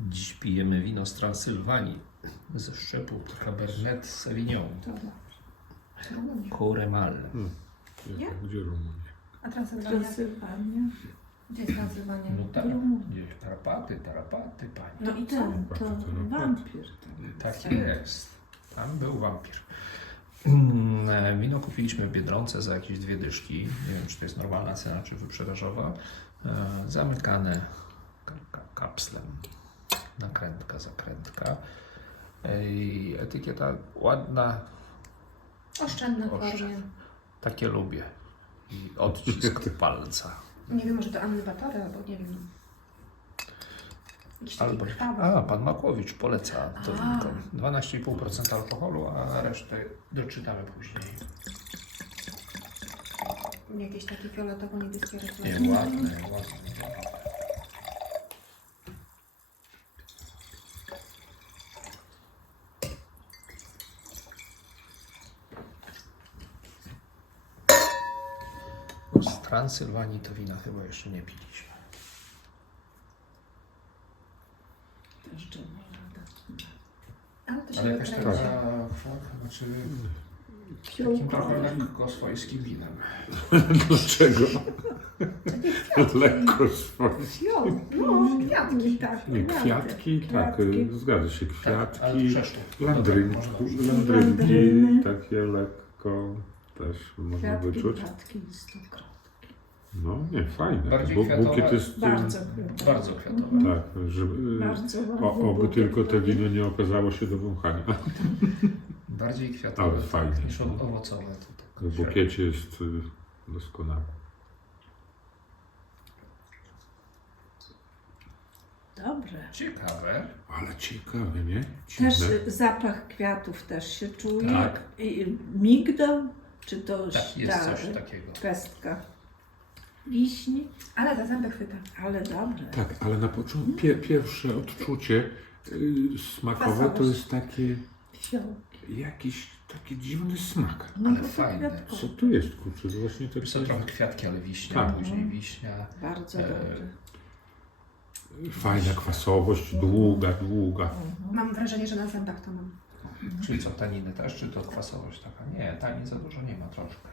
Dziś pijemy wino z Transylwanii ze szczepu Cabernet Sauvignon. To dobrze. Rumunia. Kuremal. Nie? Gdzie Rumunia? A Transylwania? Transylwania. Gdzie jest Transylwania? No tak, gdzieś Tarapaty, pani. No i co? Ten, to wampir. Tak jest. Tam był wampir. Wino kupiliśmy w Biedronce za jakieś 2 dyszki. Nie wiem, czy to jest normalna cena, czy wyprzedażowa. Zamykane kapslem. Nakrętka, zakrętka. I etykieta ładna. Oszczędne Oszczędne. formie. Takie lubię. I odcisk palca. Nie wiem, może to Anny Batory, albo nie wiem. Jakiś taki Albo, krwawy. pan Makłowicz poleca to A. winko. 12,5% alkoholu, a resztę doczytamy później. Jakieś takie fioletowo-niebieskie Nie, reklamy. ładne. Z Transylwanii to wina chyba jeszcze nie piliśmy. Jeszcze nie rada. Ale to się Ale jakaś taka, wykręci. znaczy takim trochę lekko swojskim winem. Dlaczego? To nie kwiatki. Lekko swoje. Fiołki. No, kwiatki. Tak, Nie, kwiatki, tak, zgadza się. Ale Kwiatki, przeszło. landrynki, Landryny. takie lekko też można Kwiatki, wyczuć. kwiatki, stokrotki. No nie, fajne. Bardziej Bo kwiatowe. bukiet jest... Bardzo. Bardzo kwiatowe. Tak, żeby... Bardzo Oby ładny tylko te bukiet. wino nie okazało się do wąchania. Bardziej kwiatowe Ale fajne. niż owocowe. To W bukiecie jest doskonały. Dobre. Ciekawe. Ale ciekawe, nie? Też Dziwne. zapach kwiatów też się czuje. Tak. Migdał, czy to Tak, jest coś takiego. pestka wiśni, Ale za zęby chwyta. ale dobre. Tak, ale na początku pierwsze odczucie smakowe to Kwasowość. jest takie Fiołki. jakiś taki dziwny smak. No Ale bo to fajne. kwiatkowe. Co tu jest, kurczę? To właśnie tak Są trochę kwiatki, ale wiśnia, Tak. później wiśnia. Bardzo E, dobre. fajna kwasowość, długa. Mam wrażenie, że na zębach to mam. Czyli co, taniny też, czy to kwasowość taka? Nie, tanin za dużo nie ma, troszkę.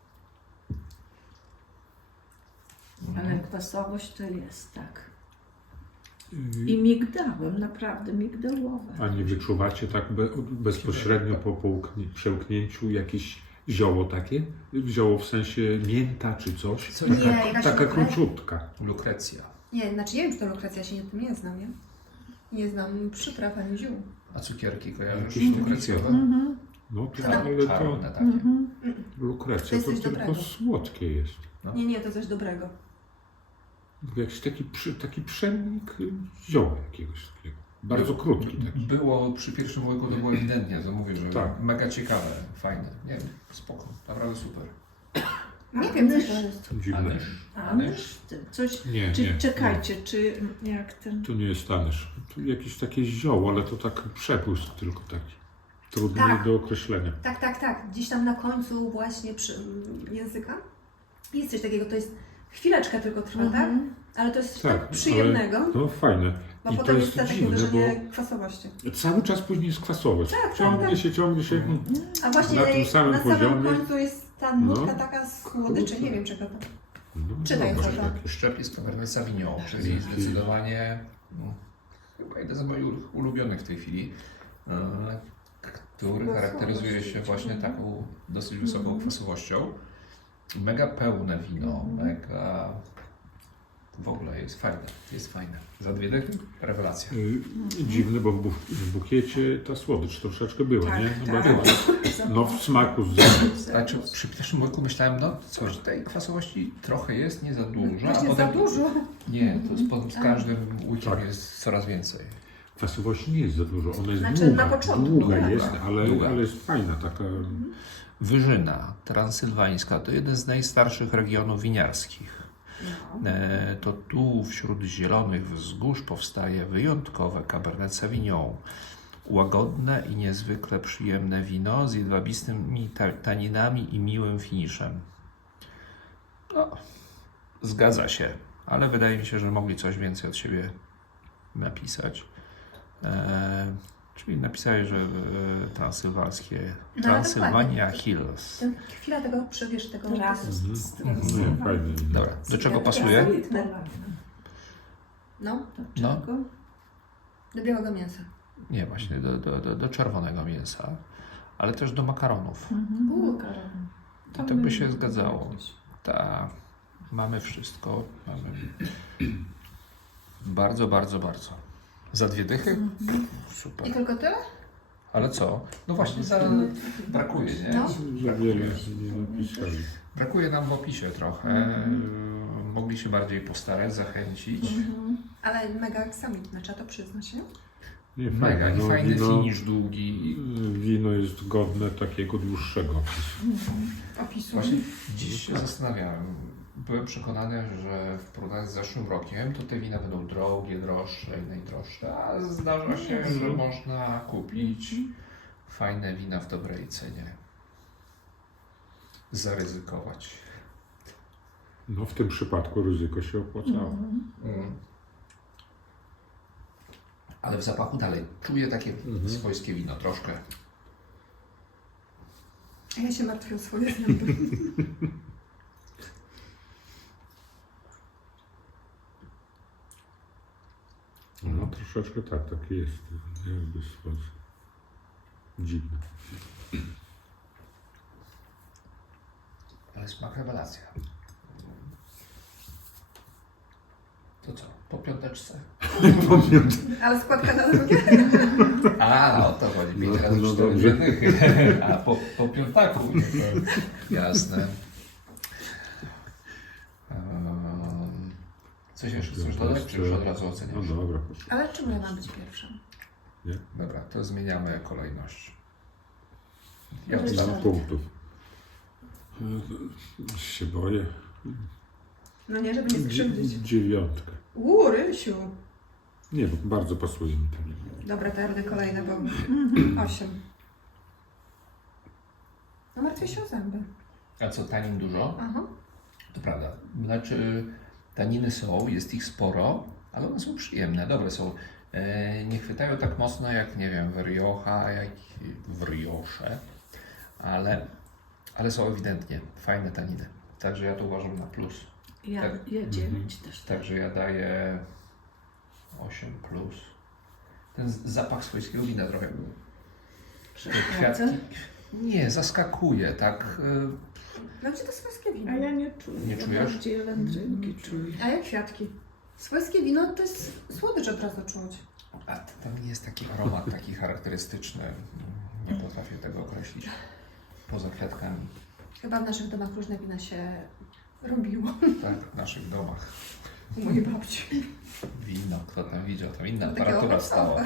Ale kwasowość to jest, tak. Y, I migdałem, naprawdę migdałowe. A nie wyczuwacie tak bezpośrednio po przełknięciu jakieś zioło takie? Zioło w sensie mięta czy coś? Coś- Nie, jakaś Taka lukre- króciutka. Lukrecja. Nie, znaczy nie wiem, czy to lukrecja, się tym nie znam, nie? Nie znam przypraw ani ziół. A cukierki kojarzysz? Jakieś Lukrecjowe? Mhm. No to, Czarne, ale to czarne takie. Mhm. To lukrecja jest to coś tylko dobrego. słodkie jest. Nie, to coś dobrego. Jakiś taki przemnik zioła jakiegoś takiego. Bardzo krótki taki. Było przy pierwszym łyku, to było ewidentnie, to mówię, że Tak. mega ciekawe, fajne. Nie wiem, spoko, naprawdę super. Nie wiem, co Anyż. to jest. Dziwne. Anyż? Coś, Nie, czy, nie. czekajcie, czy jak ten... To nie jest anyż. To jakieś takie zioło, ale to tak przepłysk tylko taki. Trudny Tak. do określenia. Tak. Gdzieś tam na końcu właśnie języka jest coś takiego, to jest chwileczkę tylko trwa, tak? Mhm. Ale to jest Tak, tak przyjemnego, ale no fajne. bo I to potem jest jest takie dziwne, wrażenie kwasowości. bo cały czas później jest kwasowość. Tak, ciągnie tak. się. A właśnie Na tym samym na samym poziomie. końcu jest ta nutka No. taka słodyczy, nie wiem czego to. No, Czytaj, zobacz, co to. takie. Szczep jest Cabernet Sauvignon, czyli zdecydowanie chyba jeden z moich ulubionych w tej chwili, który charakteryzuje się właśnie taką dosyć wysoką kwasowością. Mega pełne wino, mega... W ogóle jest fajne. Za 2 dychy? Rewelacja. Dziwne, bo w bukiecie ta słodycz troszeczkę była, Tak, nie? tak. Bardzo, no w smaku z Znaczy, przy pierwszym łyku myślałem, no cóż, tej kwasowości trochę jest, nie za dużo, a Właśnie za potem... dużo. Nie, to z każdym łykiem Tak. jest coraz więcej. kwasowości nie jest za dużo. Ona jest Znaczy, długa, na początku, długa tak. jest, ale Długa. jest fajna taka. Wyżyna transylwańska to jeden z najstarszych regionów winiarskich. No. To tu wśród zielonych wzgórz powstaje wyjątkowe Cabernet Sauvignon. Łagodne i niezwykle przyjemne wino z jedwabistymi taninami i miłym finiszem. No, zgadza się, ale wydaje mi się, że mogli coś więcej od siebie napisać. Czyli napisałeś, że transylwańskie, No, Transylvania dokładnie. Hills. Chwila tego, przebierz tego. Raz. Nie, fajne. Dobra, do czego Ja- pasuje? No, No. do białego mięsa. Nie, właśnie do czerwonego mięsa, ale też do makaronów. To by się zgadzało. Tak, mamy wszystko. Mamy bardzo, bardzo, bardzo. Za 2 dychy? Super. I tylko tyle? Ale co? No właśnie, brakuje, nie? No. Za wiele nie napisali. Brakuje nam w opisie trochę. Mogli się bardziej postarać, zachęcić. Ale mega aksamit, trzeba to przyznać, nie? Nie, Mega i no, fajny wino, finish długi. wino jest godne takiego dłuższego. Opisu. Właśnie dziś się zastanawiałem. Byłem przekonany, że w porównaniu z zeszłym rokiem to te wina będą drogie, droższe i najdroższe, a zdarza się, że można kupić fajne wina w dobrej cenie. Zaryzykować. No w tym przypadku ryzyko się opłacało. Ale w zapachu dalej czuję takie swojskie wino troszkę. A ja się martwię o swoje zęby. No troszeczkę tak, takie jest. Jakby sposób. Dziwne. Ale smak rewelacja. To co? Po piąteczce? Ale składka na drugie? A, o to chodzi. 5 No, razy no 4 dobrze. dychy. A po piątaku. Jasne. Coś jeszcze chcesz dodać, czy już od razu No oceniasz? dobra, proszę. Ale czemu ja mam być pierwsza? Dobra, to zmieniamy kolejność. Ja Ryszard. ostatni. Punktów. Się boję. No nie, żeby nie skrzywdzić. 9. Rysiu. Nie, bo bardzo pasuje mi to. Dobra, to ja robię kolejne, bo 8. No martwię się o zęby. A co, tanin dużo? Aha. To prawda. Znaczy, taniny są, jest ich sporo, ale one są przyjemne, dobre są. Nie chwytają tak mocno jak, nie wiem, w Rioja, jak w Riosze, ale są ewidentnie fajne taniny. Także ja to uważam na plus. Ja Tak. 9 też. Także ja daję 8 plus. Ten zapach swojskiego wina trochę był. Przeszkadza? Nie, zaskakuje, tak. No gdzie to swojskie wino? A ja nie czuję. Nie Ja czujesz? bardziej wędrynki czuję. A jak kwiatki? Swojskie wino to jest słodycz od razu czuć. A tam nie jest taki aromat taki charakterystyczny. Nie potrafię tego określić. Poza kwiatkami. Chyba w naszych domach różne wina się robiło. Tak, w naszych domach. U mojej babci. Wino, kto tam widział, tam inna Takie aparatura owocowe. stała.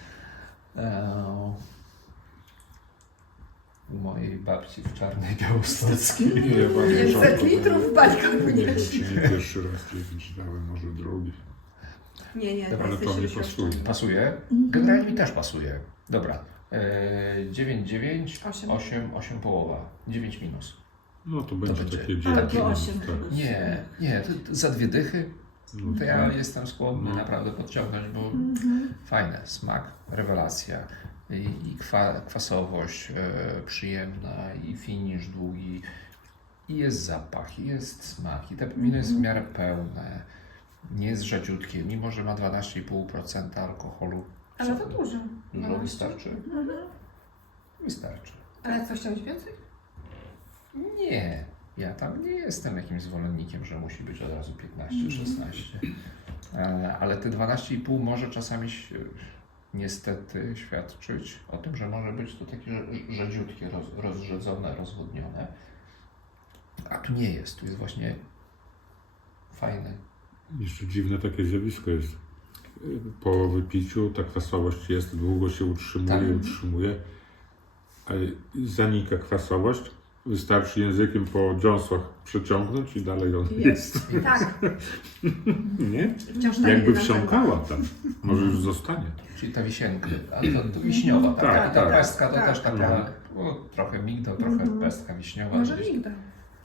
U mojej babci w Czarnej Białostockiej. Nie, bardzo 500 rzadko. litrów w baćkach Nie, wynieśli. nie, pierwszy raz dziewięć dałem, może drugi. Nie, Dobra, ale jesteś to nie Rysiu pasuje. oszczędny. Pasuje? Generalnie mi też pasuje. Dobra. 9, 9, Osiem. 8 połowa. 9 minus. No to będzie będzie. takie Albo 9. 8 Tak. plus. Nie, to za 2 dychy No, to ja jestem skłonny No. naprawdę podciągnąć, bo fajne, smak, rewelacja i kwasowość przyjemna i finish długi i jest zapach, i jest smak i to wino jest w miarę pełne, nie jest rzadziutkie, mimo że ma 12,5% alkoholu. Ale to dużo. Dużo 12. wystarczy? Wystarczy. Ale co, chciałeś więcej? Nie, ja tam nie jestem jakimś zwolennikiem, że musi być od razu 15, 16. Ale te 12,5 może czasami niestety świadczyć o tym, że może być to takie rzadziutkie, rozrzedzone, rozwodnione. A tu nie jest, tu jest właśnie fajne. Jeszcze dziwne takie zjawisko jest. Po wypiciu ta kwasowość jest, długo się utrzymuje, a zanika kwasowość. Wystarczy językiem po dziąsłach przeciągnąć i dalej on jest. Tak. Nie? Wciąż tak Jakby nie wsiąkała tam. Może już zostanie. Czyli ta wisienka, a to wiśniowa, tak? Tak, I ta tak, pestka to tak. też taka, trochę migdał, trochę pestka wiśniowa. Może gdzieś. nigdy.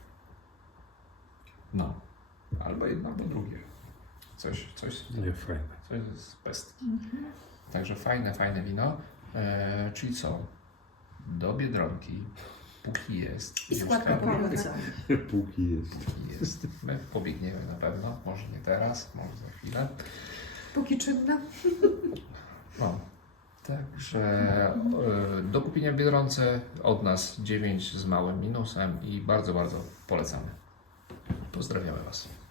No, albo jedno, albo drugie. Coś Nie, fajne. z pestki. Także fajne wino. Czyli co? Do Biedronki, póki jest. I składka Jeszcze- polecam. Póki jest. Póki jest. My pobiegniemy na pewno, może nie teraz, może za chwilę. Póki czynna. No. Także do kupienia w Biedronce od nas 9 z małym minusem i bardzo polecamy. Pozdrawiamy Was.